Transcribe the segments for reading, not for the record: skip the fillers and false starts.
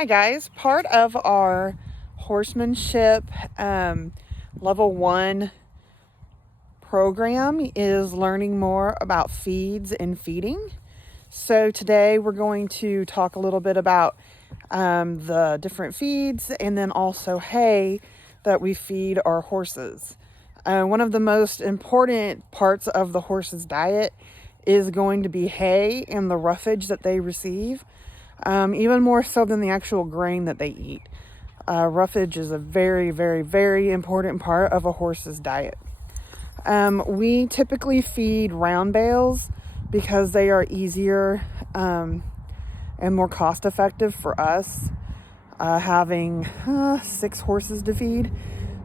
Hi guys, part of our horsemanship level 1 program is learning more about feeds and feeding. So today we're going to talk a little bit about the different feeds and then also hay that we feed our horses. One of the most important parts of the horse's diet is going to be hay and the roughage that they receive. Even more so than the actual grain that they eat. Roughage is a very, very, very important part of a horse's diet. We typically feed round bales because they are easier and more cost effective for us, having 6 horses to feed.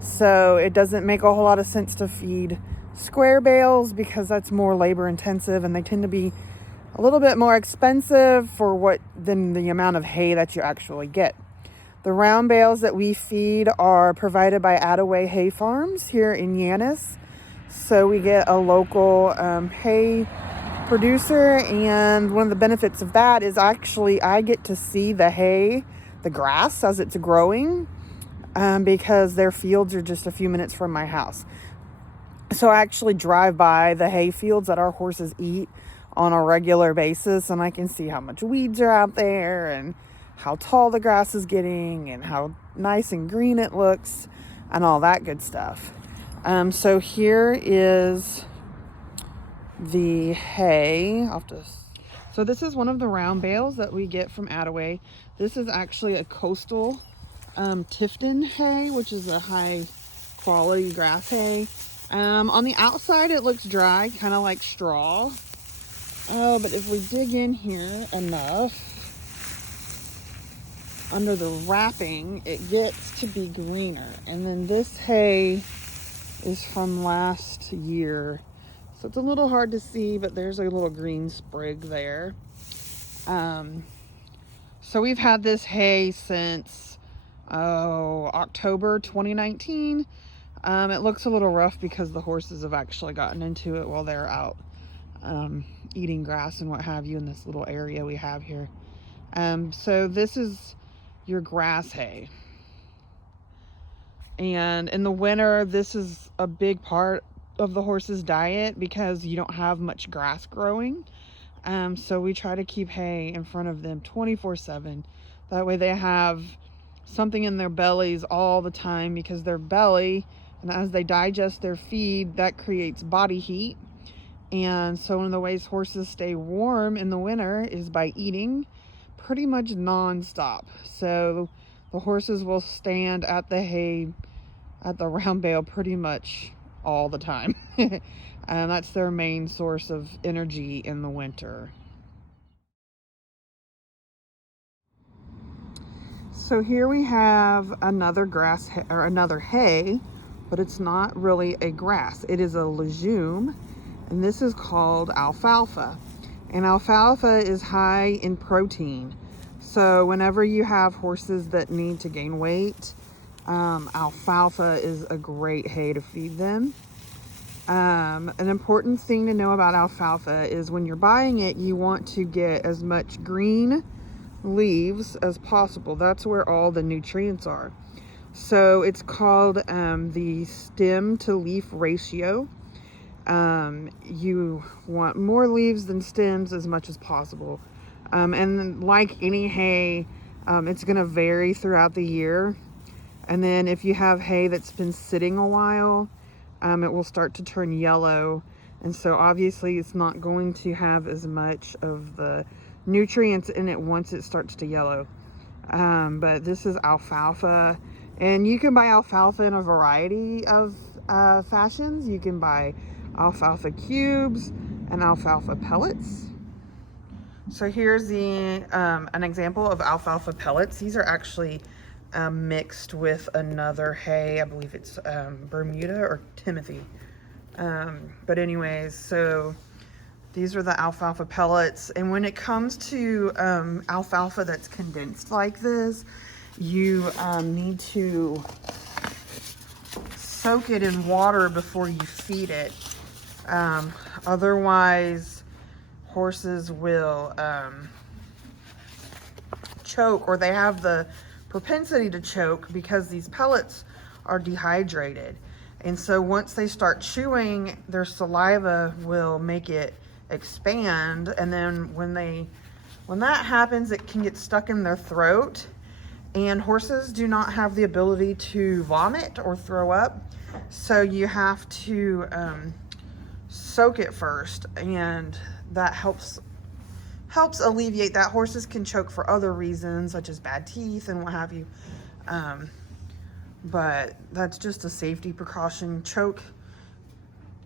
So it doesn't make a whole lot of sense to feed square bales because that's more labor intensive and they tend to be a little bit more expensive than the amount of hay that you actually get. The round bales that we feed are provided by Attaway Hay Farms here in Yannis. So we get a local hay producer, and one of the benefits of that is actually I get to see the hay, the grass as it's growing, because their fields are just a few minutes from my house. So I actually drive by the hay fields that our horses eat on a regular basis, and I can see how much weeds are out there and how tall the grass is getting and how nice and green it looks and all that good stuff. So here is the hay. So this is one of the round bales that we get from Attaway. This is actually a coastal Tifton hay, which is a high quality grass hay. On the outside it looks dry, kind of like straw. Oh, but if we dig in here enough, under the wrapping, it gets to be greener. And then this hay is from last year. So it's a little hard to see, but there's a little green sprig there. So we've had this hay since, October 2019. It looks a little rough because the horses have actually gotten into it while they're out eating grass and what have you in this little area we have here. So this is your grass hay. And in the winter, this is a big part of the horse's diet because you don't have much grass growing. So we try to keep hay in front of them 24/7. That way they have something in their bellies all the time, because their belly, and as they digest their feed, that creates body heat. And so one of the ways horses stay warm in the winter is by eating pretty much non-stop. So the horses will stand at the hay, at the round bale, pretty much all the time. And that's their main source of energy in the winter. So here we have another grass or another hay, but it's not really a grass. It is a legume, and this is called alfalfa. And alfalfa is high in protein. So whenever you have horses that need to gain weight, alfalfa is a great hay to feed them. An important thing to know about alfalfa is when you're buying it, you want to get as much green leaves as possible. That's where all the nutrients are. So it's called the stem to leaf ratio. You want more leaves than stems as much as possible. And like any hay, it's going to vary throughout the year. And then if you have hay that's been sitting a while, it will start to turn yellow. And so obviously it's not going to have as much of the nutrients in it once it starts to yellow. But this is alfalfa, and you can buy alfalfa in a variety of fashions. You can buy alfalfa cubes and alfalfa pellets. So here's an example of alfalfa pellets. These are actually mixed with another hay. I believe it's Bermuda or Timothy. But anyways, so these are the alfalfa pellets. And when it comes to alfalfa that's condensed like this, you need to soak it in water before you feed it. Otherwise, horses will choke, or they have the propensity to choke because these pellets are dehydrated. And so once they start chewing, their saliva will make it expand, and then when that happens, it can get stuck in their throat. And horses do not have the ability to vomit or throw up, so you have to soak it first, and that helps alleviate that. Horses can choke for other reasons, such as bad teeth and what have you, but that's just a safety precaution. Choke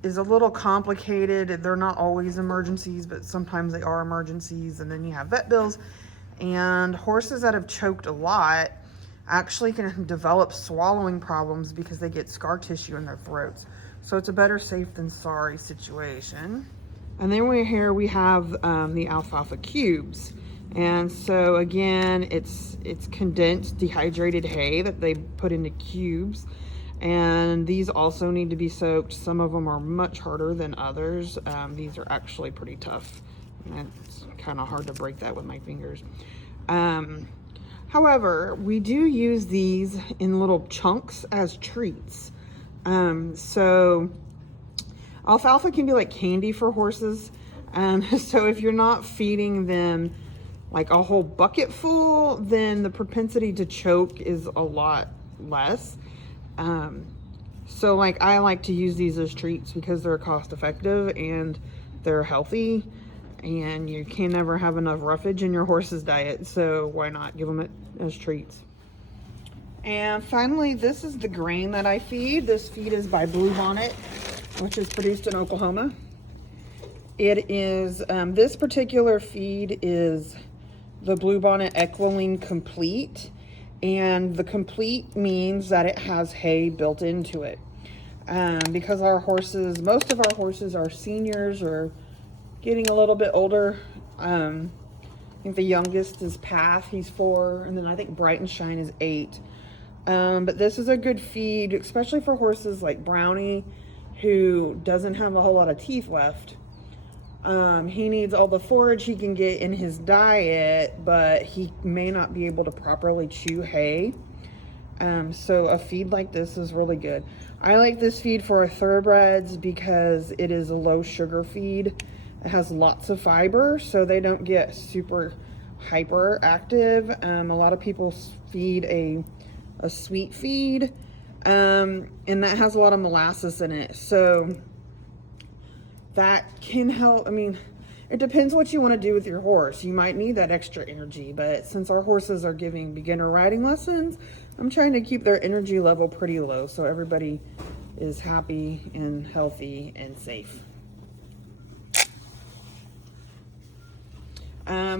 is a little complicated. They're not always emergencies, but sometimes they are emergencies, and then you have vet bills. And horses that have choked a lot actually can develop swallowing problems because they get scar tissue in their throats. So it's a better safe than sorry situation. And then we have the alfalfa cubes. And so again, it's condensed dehydrated hay that they put into cubes. And these also need to be soaked. Some of them are much harder than others. These are actually pretty tough. And it's kind of hard to break that with my fingers. However, we do use these in little chunks as treats. So alfalfa can be like candy for horses. So if you're not feeding them like a whole bucket full, then the propensity to choke is a lot less. So like I like to use these as treats because they're cost effective and they're healthy, and you can never have enough roughage in your horse's diet, so why not give them it as treats. And finally, this is the grain that I feed. This feed is by Bluebonnet, which is produced in Oklahoma. It is, this particular feed is the Bluebonnet Equiline Complete, and the complete means that it has hay built into it. Because most of our horses are seniors or getting a little bit older. I think the youngest is Path, he's 4, and then I think Bright and Shine is 8. But this is a good feed, especially for horses like Brownie, who doesn't have a whole lot of teeth left. He needs all the forage he can get in his diet, but he may not be able to properly chew hay. So a feed like this is really good. I like this feed for thoroughbreds because it is a low sugar feed. It has lots of fiber, so they don't get super hyperactive. A lot of people feed a sweet feed, and that has a lot of molasses in it. So that can help. I mean, it depends what you want to do with your horse. You might need that extra energy, but since our horses are giving beginner riding lessons, I'm trying to keep their energy level pretty low so everybody is happy and healthy and safe.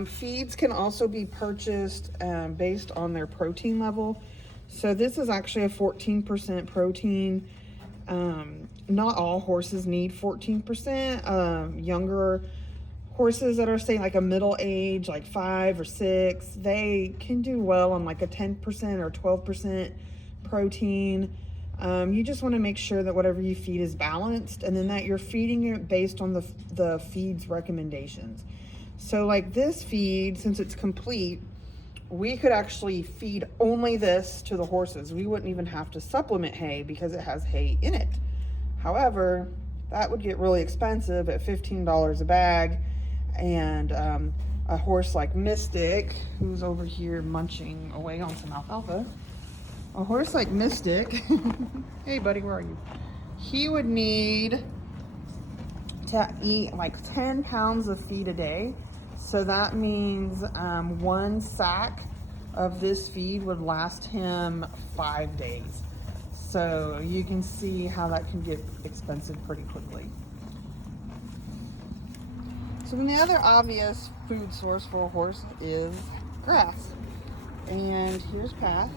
Feeds can also be purchased based on their protein level. So this is actually a 14% protein. Not all horses need 14%. Younger horses that are, say, like a middle age, like 5 or 6, they can do well on like a 10% or 12% protein. You just want to make sure that whatever you feed is balanced, and then that you're feeding it based on the feed's recommendations. So like this feed, since it's complete, we could actually feed only this to the horses. We wouldn't even have to supplement hay because it has hay in it. However, that would get really expensive at $15 a bag. And a horse like Mystic, who's over here munching away on some alfalfa, a horse like Mystic, hey buddy, where are you? He would need to eat like 10 pounds of feed a day. So that means 1 sack of this feed would last him 5 days. So you can see how that can get expensive pretty quickly. So then the other obvious food source for a horse is grass. And here's Path.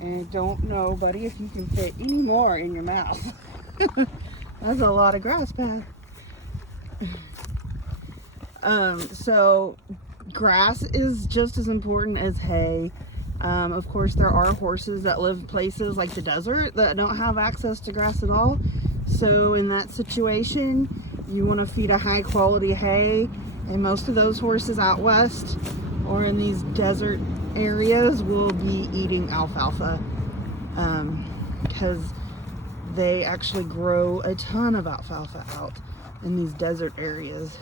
And I don't know, buddy, if you can fit any more in your mouth. That's a lot of grass, Path. So grass is just as important as hay. Of course, there are horses that live places like the desert that don't have access to grass at all. So in that situation, you want to feed a high quality hay. And most of those horses out west or in these desert areas will be eating alfalfa, because they actually grow a ton of alfalfa out in these desert areas.